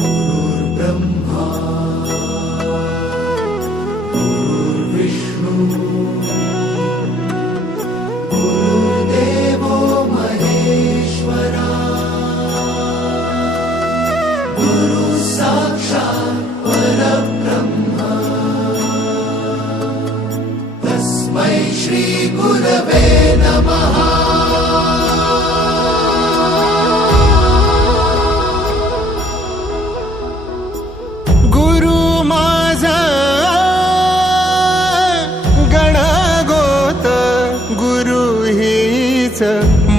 गुरुर्ब्रह्मा गुरुर्विष्णू गुरुर्देवो महेश्वरा गुरु साक्षात् परब्रह्म तस्मै श्री गुरवे नमः।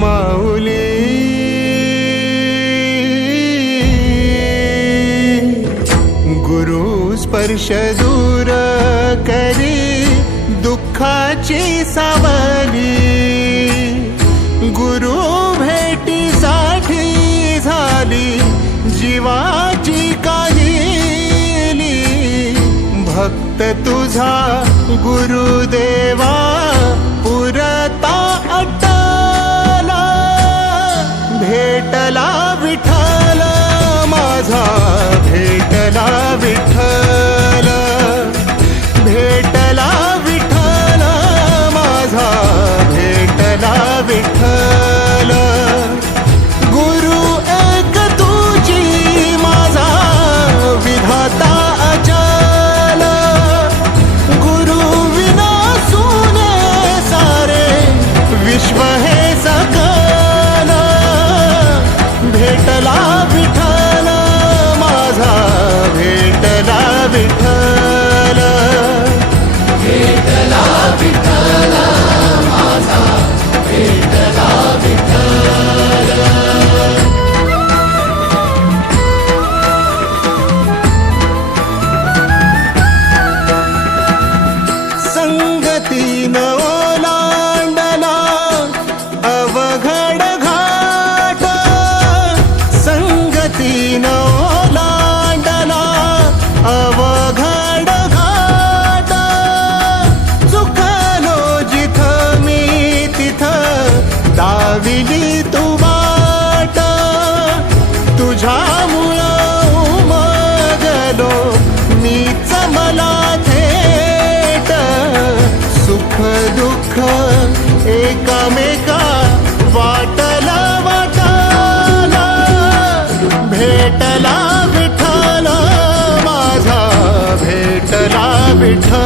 माऊली गुरु स्पर्श दूर करी दुःखाची सावली, गुरु भेटीसाठी झाली जीवाची काहिली। भक्त तुझा गुरुदेवा पुरता अटला, भेटला विठ्ठल माझा, भेटला विठ्ठल, भेटला विठ्ठल माझा, भेटला विठ्ठल। गुरु एक तुझी माझा विधाता अचल, गुरु विना सुने सारे विश्व हे सकल। भेटला विठ्ठल माझा, भेटला विठ्ठल, भेटला विठ्ठल माझा, भेटला विठ्ठल। संगतीन ओलांडला अवघड घाट, संगतीन ओलांडला अवघड घाट। चुकलो जिथं मी तिथं दाविली तू वाट, तुझ्यामुळं उमगलो मीच मला थेट। सुख दुःख एकामेका वाटला वाटाला, भेटला विठ्ठल माझा, भेटला विठ्ठल।